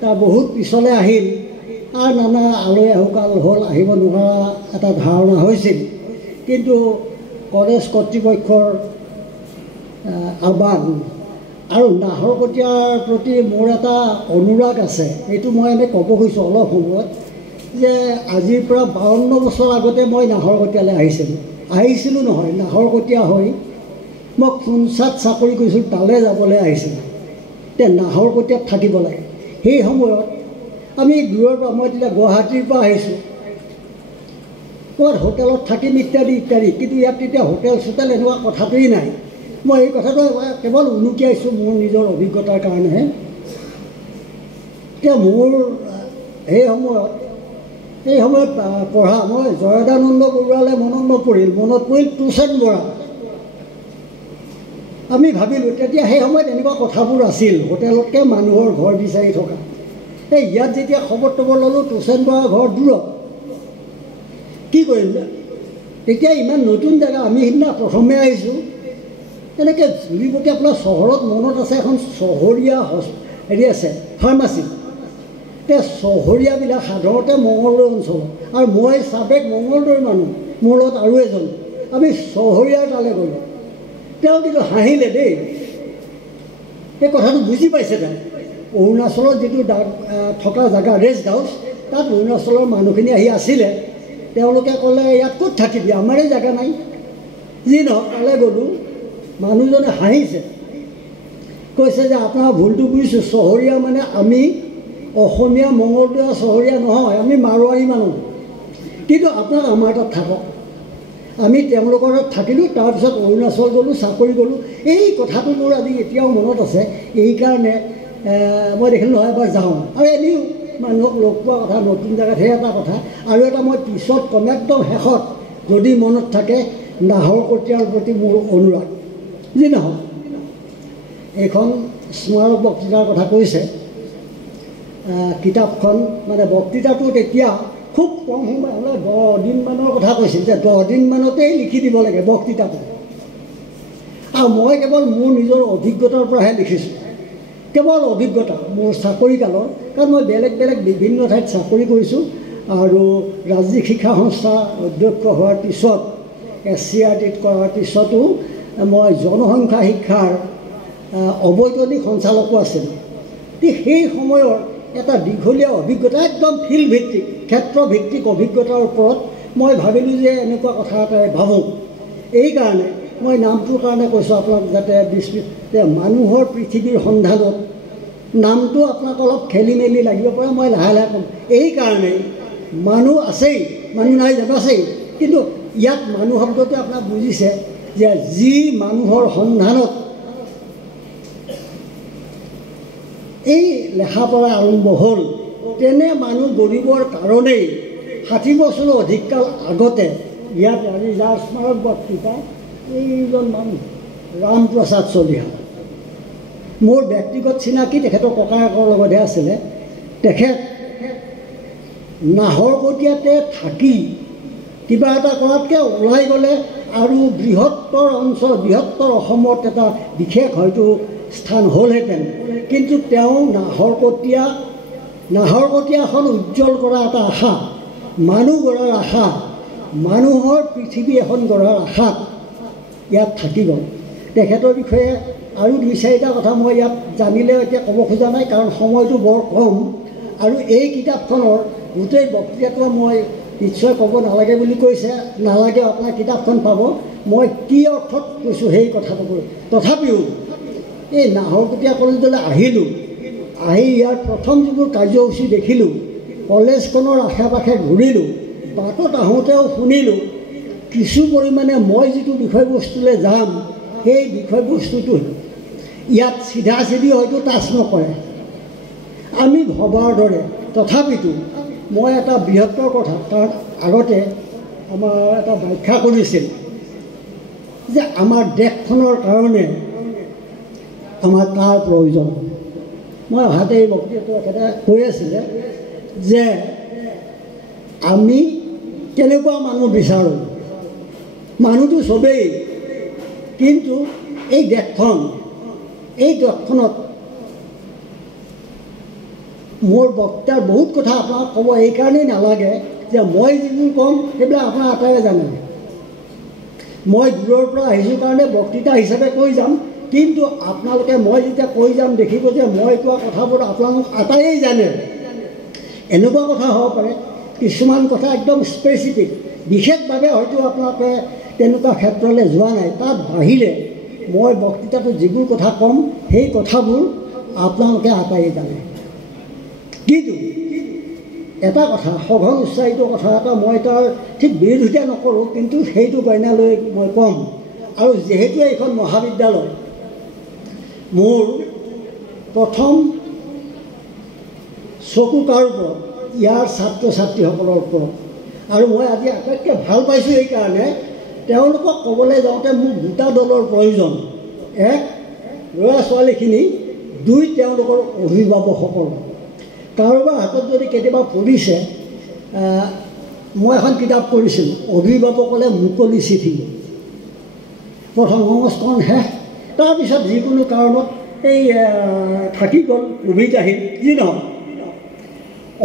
তাৰ বহুত পিছলৈ আহিল আৰু নানা আলহী আহুকাল হ'ল, আহিব নোৱাৰা এটা ধাৰণা হৈছিল। কিন্তু কলেজ কৰ্তৃপক্ষৰ আহ্বান আৰু নাহৰকটীয়াৰ প্ৰতি মোৰ এটা অনুৰাগ আছে। এইটো মই এনেই ক'ব খুজিছোঁ অলপ সময়ত, যে আজিৰ পৰা 52 বছৰ আগতে মই নাহৰকটীয়ালৈ আহিছিলোঁ নহয়, নাহৰকটীয়া হৈ মই খুনচাত চাকৰি কৰিছিলোঁ, তালৈ যাবলৈ আহিছিলোঁ। এতিয়া নাহৰকটীয়াত থাকিব লাগে। সেই সময়ত আমি দূৰৰ পৰা, মই তেতিয়া গুৱাহাটীৰ পৰা আহিছোঁ, ক'ৰবাত হোটেলত থাকিম ইত্যাদি ইত্যাদি। কিন্তু ইয়াত তেতিয়া হোটেল চোটেল এনেকুৱা কথাটোৱেই নাই। মই এই কথাটো কেৱল উনুকিয়াইছোঁ মোৰ নিজৰ অভিজ্ঞতাৰ কাৰণেহে। এতিয়া মোৰ সেই সময়ত পঢ়া মই জয়দানন্দ বৰুৱালৈ মনত পৰিল তুষাৰ বৰা। আমি ভাবিলোঁ তেতিয়া সেই সময়ত এনেকুৱা কথাবোৰ আছিল, হোটেলতকৈ মানুহৰ ঘৰ বিচাৰি থকা। এই ইয়াত যেতিয়া খবৰ ল'লোঁ তুষাৰ বৰাৰ ঘৰ দূৰত, কি কৰিম তেতিয়া ইমান নতুন জেগা। আমি সিদিনা প্ৰথমে আহিছোঁ। এনেকৈ জুৰিবতে আপোনাৰ চহৰত মনত আছে এখন চহৰীয়া হেৰি আছে ফাৰ্মাচী। এতিয়া চহৰীয়াবিলাক সাধাৰণতে মঙলদৈ অঞ্চলত, আৰু মই চাবেক মঙলদৈৰ মানুহ, মোৰ লগত আৰু এজন, আমি চহৰীয়াৰ তালৈ গ'লোঁ। তেওঁ কিন্তু হাঁহিলে দেই, সেই কথাটো বুজি পাইছে। তেওঁ অৰুণাচলত যিটো থকা জেগা ৰেষ্ট হাউচ, তাত অৰুণাচলৰ মানুহখিনি আহি আছিলে। তেওঁলোকে ক'লে ইয়াত ক'ত থাকিবি, আমাৰেই জেগা নাই। যি নহওক তালৈ গ'লোঁ, মানুহজনে হাঁহিছে, কৈছে যে আপোনাৰ ভুলটো বুজিছোঁ, চহৰীয়া মানে আমি অসমীয়া মঙলদৈয়া চহৰীয়া নহয়, আমি মাৰোৱাৰী মানুহ, কিন্তু আপোনাক আমাৰ তাত থাকক। আমি তেওঁলোকৰ তাত থাকিলোঁ। তাৰপিছত অৰুণাচল গ'লোঁ, চাকৰি গ'লোঁ। এই কথাটো মোৰ আজি এতিয়াও মনত আছে। এইকাৰণে মই দেখিলোঁ নহয় এবাৰ যাওঁ, আৰু এনেও মানুহক লগ পোৱা কথা, নতুন জেগাত সেই এটা কথা। আৰু এটা মই পিছত ক'ম, একদম শেষত যদি মনত থাকে, নাহৰকটীয়াৰ প্ৰতি মোৰ অনুৰাগ। যি নহওক, এইখন স্মাৰক বক্তৃতাৰ কথা কৈছে। কিতাপখন মানে বক্তৃতাটো তেতিয়া খুব কম সময়, হ'লে 10 দিনমানৰ কথা কৈছিল, যে 10 দিনমানতেই লিখি দিব লাগে বক্তৃতাটো। আৰু মই কেৱল মোৰ নিজৰ অভিজ্ঞতাৰ পৰাহে লিখিছোঁ, কেৱল অভিজ্ঞতা মোৰ চাকৰি কালৰ। কাৰণ মই বেলেগ বিভিন্ন ঠাইত চাকৰি কৰিছোঁ, আৰু ৰাজ্যিক শিক্ষা সংস্থাৰ অধ্যক্ষ হোৱাৰ পিছত, SCRTত কৰাৰ পিছতো মই জনসংখ্যা শিক্ষাৰ অবৈতনিক সঞ্চালকো আছিলোঁ। সেই সময়ৰ এটা দীঘলীয়া অভিজ্ঞতা, একদম ফিল্ড ভিত্তিক, ক্ষেত্ৰভিত্তিক অভিজ্ঞতাৰ ওপৰত মই ভাবিলোঁ যে এনেকুৱা কথা এটাই ভাবোঁ। এইকাৰণে মই নামটোৰ কাৰণে কৈছোঁ আপোনাক, যাতে যে মানুহৰ পৃথিৱীৰ সন্ধানত, নামটো আপোনাক অলপ খেলি মেলি লাগিব পাৰে, মই লাহে লাহে ক'ম। এইকাৰণেই মানুহ আছেই, মানুহ নাই জানো, আছেই, কিন্তু ইয়াত মানুহ শব্দটো আপোনাক বুজিছে, যে যি মানুহৰ সন্ধানত এই লেখাপঢ়া আৰম্ভ হ'ল, তেনে মানুহ গঢ়িবৰ কাৰণেই 60 বছৰৰ অধিক কাল আগতে ইয়াত আজি যাৰ স্মাৰক বক্তৃতা, এইজন মানুহ ৰামপ্ৰসাদ চলিহা। মোৰ ব্যক্তিগত চিনাকি তেখেতৰ ককায়েকৰ লগতহে আছিলে। তেখেত নাহৰকটীয়াতে থাকি কিবা এটা কৰাতকৈ ওলাই গ'লে আৰু বৃহত্তৰ অঞ্চল, বৃহত্তৰ অসমত এটা বিশেষ হয়তো স্থান হ'লহেঁতেন। কিন্তু তেওঁ নাহৰকটীয়াখন উজ্জ্বল কৰা এটা আশা, মানুহ গঢ়াৰ আশা, মানুহৰ পৃথিৱী এখন গঢ়াৰ আশাত ইয়াত থাকি গ'ল। তেখেতৰ বিষয়ে আৰু 2-4টা কথা মই ইয়াত জানিলেও এতিয়া ক'ব খোজা নাই, কাৰণ সময়টো বৰ কম। আৰু এই কিতাপখনৰ গোটেই বক্তৃতাটো মই নিশ্চয় ক'ব নালাগে বুলি কৈছে, নালাগে, আপোনাৰ কিতাপখন পাব। মই কি অৰ্থত কৈছোঁ সেই কথাটো কৈ, তথাপিও এই নাহৰকটীয়া কলেজলৈ আহিলোঁ। আহি ইয়াৰ প্ৰথম যিবোৰ কাৰ্যসূচী দেখিলোঁ, কলেজখনৰ আশে পাশে ঘূৰিলোঁ, বাটত আহোঁতেও শুনিলোঁ, কিছু পৰিমাণে মই যিটো বিষয়বস্তুলৈ যাম, সেই বিষয়বস্তুটো ইয়াত চিধা চিধি হয়তো টাচ নকৰে আমি ভবাৰ দৰে। তথাপিতো মই এটা বৃহত্তৰ কথা, তাৰ আগতে আমাৰ এটা ব্যাখ্যা কৰিছিল যে আমাৰ দেশখনৰ কাৰণে আমাৰ তাৰ প্ৰয়োজন। মই অহাতে এই বক্তৃতাটো এখেতে কৈ আছিলে যে আমি কেনেকুৱা মানুহ বিচাৰোঁ, মানুহটো চবেই, কিন্তু এই দেশখনত মোৰ বক্তাৰ বহুত কথা আপোনাক ক'ব এইকাৰণেই নালাগে যে মই যিবোৰ ক'ম সেইবিলাক আপোনাৰ আটাইৰে জানে। মই দূৰৰ পৰা আহিছোঁ কাৰণে বক্তৃতা হিচাপে কৈ যাম, কিন্তু আপোনালোকে মই যেতিয়া কৈ যাম দেখিব যে মই কোৱা কথাবোৰ আপোনালোক আটাইয়েই জানে। এনেকুৱা কথা হ'ব পাৰে কিছুমান কথা একদম স্পেচিফিক, বিশেষভাৱে হয়তো আপোনালোকে তেনেকুৱা ক্ষেত্ৰলৈ যোৱা নাই। তাত বাহিৰে মই বক্তৃতাটো যিবোৰ কথা ক'ম সেই কথাবোৰ আপোনালোকে আটাইয়ে জানে। কিন্তু এটা কথা সঘন উচ্চাৰিত কথা এটা মই তাৰ ঠিক বিৰোধিতা নকৰোঁ, কিন্তু সেইটো গইনা লৈ মই ক'ম। আৰু যিহেতু এইখন মহাবিদ্যালয় মোৰ প্ৰথম চকু কাৰ ওপৰত, ইয়াৰ ছাত্ৰ ছাত্ৰীসকলৰ ওপৰত। আৰু মই আজি আটাইতকৈ ভাল পাইছোঁ এইকাৰণে তেওঁলোকক ক'বলৈ যাওঁতে মোক দুটা দলৰ প্ৰয়োজন। এক, ল'ৰা ছোৱালীখিনি। দুই, তেওঁলোকৰ অভিভাৱকসকল। কাৰোবাৰ হাতত যদি কেতিয়াবা পৰিছে, মই এখন কিতাপ পঢ়িছিলোঁ, অভিভাৱকলে মুকলি চিঠি। প্ৰথম সংস্কৰণ শেষ, তাৰপিছত যিকোনো কাৰণত এই থাকি গ'ল, উভতি আহিল, যি নহয়।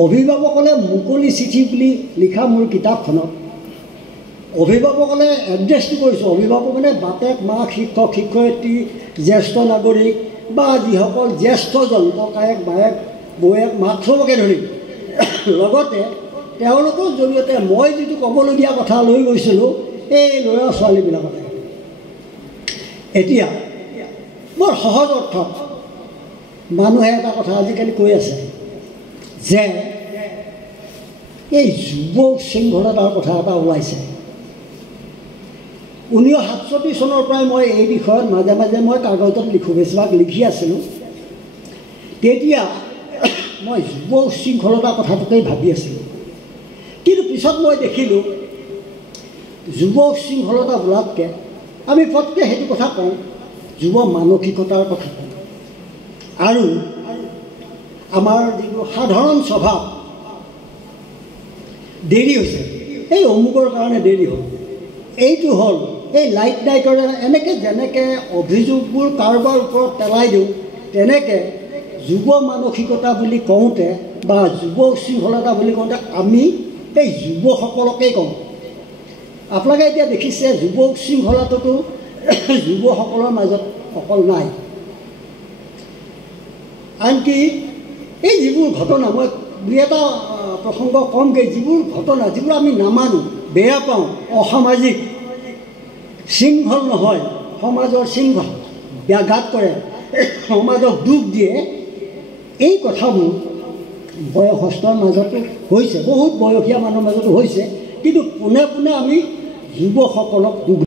অভিভাৱকলে মুকলি চিঠি বুলি লিখা মোৰ কিতাপখনত অভিভাৱকলে এড্ৰেছটো কৰিছোঁ। অভিভাৱক মানে বাপেক, মাক, শিক্ষক, শিক্ষয়িত্ৰী, জ্যেষ্ঠ নাগৰিক বা যিসকল জ্যেষ্ঠজন, ককায়েক, বায়েক, বৌয়েক, মাক, চবকে ধৰি। লগতে তেওঁলোকৰ জৰিয়তে মই যিটো ক'বলগীয়া কথা লৈ গৈছিলোঁ এই ল'ৰা ছোৱালীবিলাকতে। এতিয়া বৰ সহজ অৰ্থত মানুহে এটা কথা আজিকালি কৈ আছে যে এই যুৱ শৃংখলতাৰ কথা এটা ওলাইছে। 1967 চনৰ পৰাই মই এই বিষয়ত মাজে মাজে মই কাগজত লিখোঁ, বেছিভাগ লিখি আছিলোঁ। তেতিয়া মই যুৱ শৃংখলতাৰ কথাটোকেই ভাবি আছিলোঁ, কিন্তু পিছত মই দেখিলোঁ যুৱ শৃংখলতা বোলাতকৈ আমি পটকৈ সেইটো কথা কওঁ, যুৱ মানসিকতাৰ কথা কওঁ। আৰু আমাৰ যিবোৰ সাধাৰণ স্বভাৱ, দেৰি হৈছে, এই অমুকৰ কাৰণে দেৰি হ'ল, এইটো হ'ল, এই লাইট নাইটৰে এনেকৈ যেনেকৈ অভিযোগবোৰ কাৰোবাৰ ওপৰত পেলাই দিওঁ, তেনেকৈ যুৱ মানসিকতা বুলি কওঁতে বা যুৱ শৃংখলতা বুলি কওঁতে আমি এই যুৱসকলকেই কওঁ। আপোনালোকে এতিয়া দেখিছে যুৱ শৃংখলাটোতো যুৱসকলৰ মাজত অকল নাই। আনকি এই যিবোৰ ঘটনা, মই দুই এটা প্ৰসংগ কমকৈ, যিবোৰ ঘটনা যিবোৰ আমি নামানো, বেয়া পাওঁ, অসামাজিক, শৃংখল নহয়, সমাজৰ শৃংখল ব্যাঘাত কৰে, সমাজক দুখ দিয়ে, এই কথাবোৰ বয়সস্থৰ মাজতো হৈছে, বহুত বয়সীয়া মানুহৰ মাজতো হৈছে। কিন্তু পোনে পোনে আমি যুৱসকলক দুখ